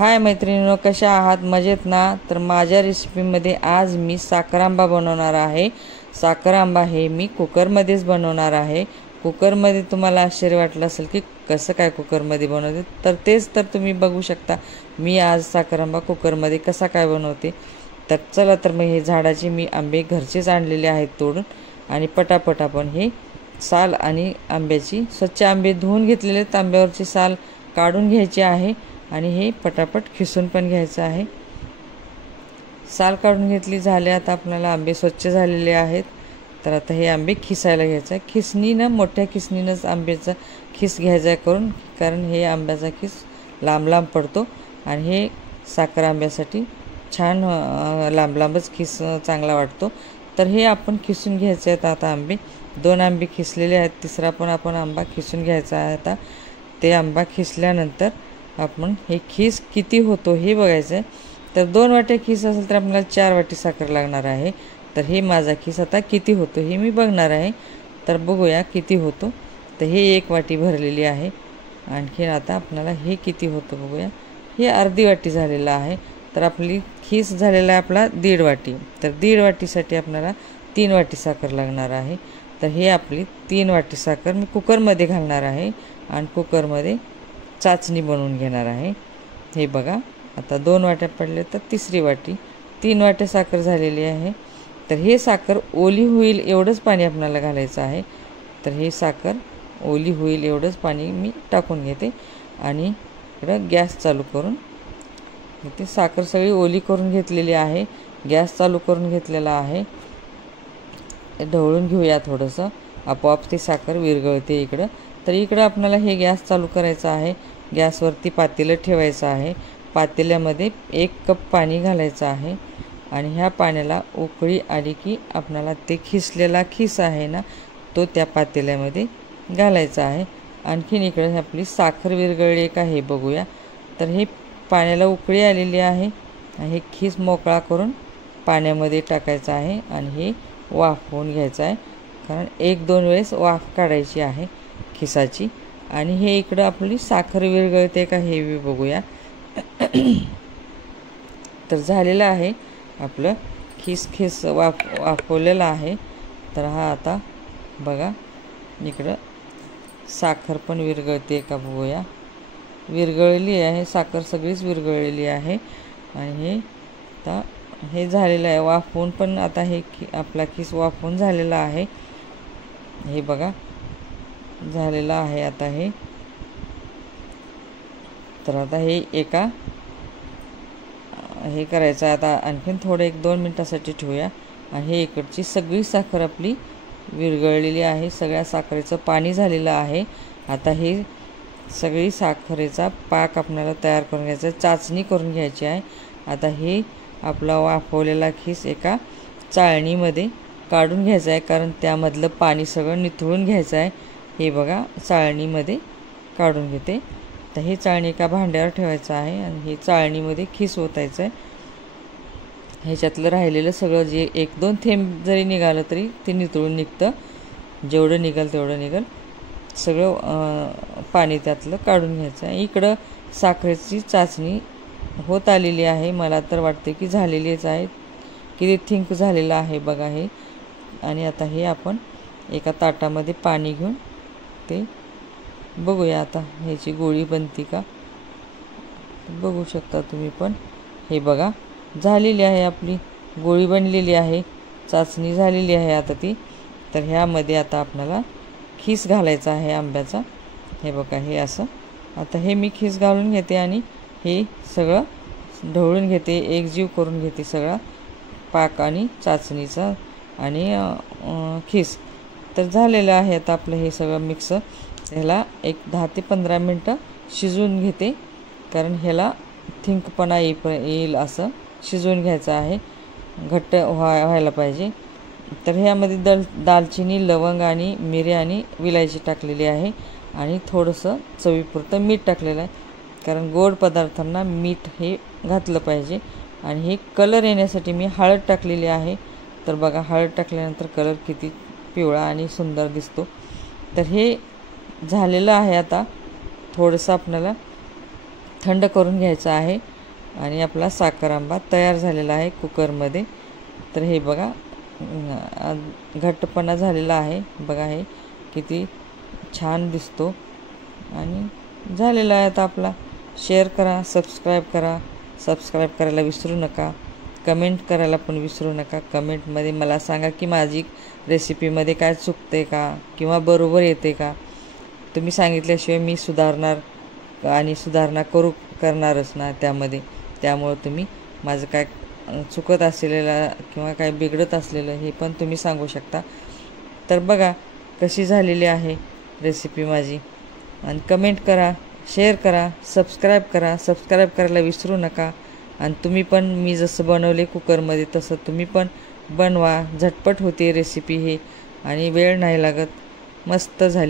हाय मैत्रिणींनो, कशा आहात? मजेत ना? तर माझ्या रेसिपीमध्ये आज मी साखर आंबा बनवणार आहे। साखर आंबा हे मी कुकरमध्येच बनवणार आहे। कुकरमध्ये तुम्हाला आश्चर्य वाटलं असेल की कसं काय कुकरमध्ये बनवते, तर तेच तर तुम्ही बघू शकता मी आज साखर आंबा कुकरमध्ये कसा काय बनवते। तर चला, तर मग हे झाडाचे मी आंबे घरचेच आणलेले आहेत तोडून, आणि पटापट आपण हे साल आणि आंब्याची स्वच्छ आंबे धुवून घेतलेले आंब्यावरची साल काढून घ्यायची आहे आणि हे पटापट खिसून पण घ्यायचं आहे। साल काढून घेतली झाले। आता आपल्याला आंबे स्वच्छ झालेले आहेत, तर आता हे आंबे खिसायला घ्यायचं आहे। खिसणीनं, मोठ्या खिसणीनंच आंब्याचा खिस घ्यायचा आहे करून, कारण हे आंब्याचा खिस लांब लांब पडतो आणि हे साखर आंब्यासाठी छान लांब लांबच खिस चांगला वाटतो। तर हे आपण खिसून घ्यायचे आहेत। आता आंबे 2 आंबे खिसलेले आहेत, तिसरा पण आपण आंबा खिसून घ्यायचा आहे। आता ते आंबा खिसल्यानंतर आपण हे खीस किती होतो हे बघायचं आहे। तर 2 वाट्या खीस असेल तर आपल्याला 4 वाटी साखर लागणार आहे। तर हे माझा खीस आता किती होतो हे मी बघणार आहे, तर बघूया किती होतो। तर हे 1 वाटी भरलेली आहे। आणखी आता आपल्याला हे किती होतं बघूया। हे अर्धी वाटी झालेलं आहे, तर आपली खीस झालेला आहे आपला 1.5 वाटी। तर 1.5 वाटीसाठी आपल्याला 3 वाटी साखर लागणार आहे। तर हे आपली 3 वाटी साखर मी कुकरमध्ये घालणार आहे आणि कुकरमध्ये चाचणी बनवून घेणार आहे। हे बघा, आता 2 वाट्या पडले तर तिसरी वाटी, 3 वाट्या साखर झालेली आहे। तर हे साखर ओली होईल एवढंच पाणी आपल्याला घालायचं आहे। तर हे साखर ओली होईल एवढंच पाणी मी टाकून घेते आणि इकडं गॅस चालू करून घेते। साखर सगळी ओली करून घेतलेली आहे, गॅस चालू करून घेतलेला आहे। ढवळून घेऊया थोडंसं, आपोआप ती साखर विरघळते इकडं। तर इकडं आपल्याला हे गॅस चालू करायचं आहे। गॅसवरती पातेलं ठेवायचं आहे। पातेल्यामध्ये 1 कप पाणी घालायचं आहे आणि ह्या पाण्याला उकळी आली की आपल्याला ते खिसलेला खीस आहे ना, तो त्या पातेल्यामध्ये घालायचा आहे। आणखीन इकडे आपली साखर विरघळली का हे बघूया। तर हे पाण्याला उकळी आलेली आहे आणि हे खीस मोकळा करून पाण्यामध्ये टाकायचं आहे आणि हे वाफवून घ्यायचं आहे, कारण 1-2 वेळेस वाफ काढायची आहे खिसाची। आणि हे इकडं आपली साखर विरघळते का हे बी बघूया। तर झालेलं आहे आपलं खीस वाफवलेलं आहे। तर हा आता बघा इकडं साखर पण विरघळते का बघूया। विरघळली आहे साखर, सगळीच विरघळलेली आहे आणि हे आता हे झालेलं आहे वाफवून पण। आता हे आपला खीस वाफवून झालेला आहे, हे बघा झालेलं आहे आता हे। तर आता हे हे करायचं आहे आता, आणखीन थोडं 1-2 मिनटासाठी ठेवूया। आणि हे इकडची सगळी साखर आपली विरघळलेली आहे, सगळ्या साखरेचं पाणी झालेलं आहे। आता हे सगळी साखरेचा पाक आपल्याला तयार करून घ्यायचा, चाचणी करून घ्यायची आहे। आता हे आपला वाफवलेला खीस एका चाळणीमध्ये काढून घ्यायचा आहे, कारण त्यामधलं पाणी सगळं निथळून घ्यायचं आहे। हे बघा चाळणीमध्ये काढून घेते। तर हे चाळणी एका भांड्यावर ठेवायचं आहे आणि हे चाळणीमध्ये खीस ओतायचं आहे। ह्याच्यातलं राहिलेलं सगळं जे 1-2 थेंब जरी निघालं तरी ते निथळून निघतं, जेवढं निघाल तेवढं निघाल, सगळं पाणी त्यातलं काढून घ्यायचं आहे। इकडं साखरेची चाचणी होत आलेली आहे, मला तर वाटते की झालेलीच आहे, किती थिंक झालेलं आहे बघा हे। आणि आता हे आपण एका ताटामध्ये पाणी घेऊन ते बघूया आता ह्याची गोळी बनती का, बघू शकता तुम्ही पण। हे बघा झालेली आहे आपली गोळी बनलेली आहे, चाचणी झालेली आहे आता ती। तर ह्यामध्ये आता आपल्याला खीस घालायचा आहे आंब्याचा, हे बघा हे असं। आता हे मी खीस घालून घेते आणि हे सगळं ढवळून घेते, एकजीव करून घेते सगळा पाक आणि चाचणीचा आणि खीस। तर झालेलं आहे आता आपलं हे सगळं मिक्स। ह्याला एक 10 ते 15 मिनटं शिजवून घेते, कारण ह्याला थिंकपणा येईल असं शिजवून घ्यायचं आहे, घट्ट व्हायला पाहिजे। तर ह्यामध्ये दालचिनी, लवंग आणि मिरे आणि विलायची टाकलेली आहे आणि थोडंसं चवीपुरतं मीठ टाकलेलं आहे, कारण गोड पदार्थांना मीठ हे घातलं पाहिजे। आणि हे कलर येण्यासाठी मी हळद टाकलेली आहे। तर बघा हळद टाकल्यानंतर कलर किती पिवळा आणि सुंदर दिसतो। तर हे झालेलं आहे। आता थोडंसं आपल्याला थंड करून घ्यायचा आहे आणि आपला साखर आंबा तयार झालेला आहे कुकरमध्ये। तर हे बघा घट्टपणा झालेला आहे बघा, हे किती छान दिसतो आणि झालेला आहे आता आपला। शेअर करा, सबस्क्राईब करा, सबस्क्राईब करायला विसरू नका, कमेंट करायला पण विसरू नका। कमेंटमध्ये मला सांगा की माझी रेसिपीमध्ये काय चुकते का किंवा बरोबर येते का। तुम्ही सांगितल्याशिवाय मी सुधारणार आणि सुधारणा करणारच ना त्यामध्ये। त्यामुळे तुम्ही माझं काय चुकत असलेलं किंवा काय बिघडत असलेलं हे पण तुम्ही सांगू शकता। तर बघा कशी झालेली आहे रेसिपी माझी, आणि कमेंट करा, शेअर करा, सबस्क्राईब करा, सबस्क्राईब करायला विसरू नका। आणि तुम्ही पण मी जसं बनवले कुकरमध्ये तसं तुम्ही पण बनवा, झटपट होते रेसिपी हे आणि वेळ नाही लागत, मस्त झाली।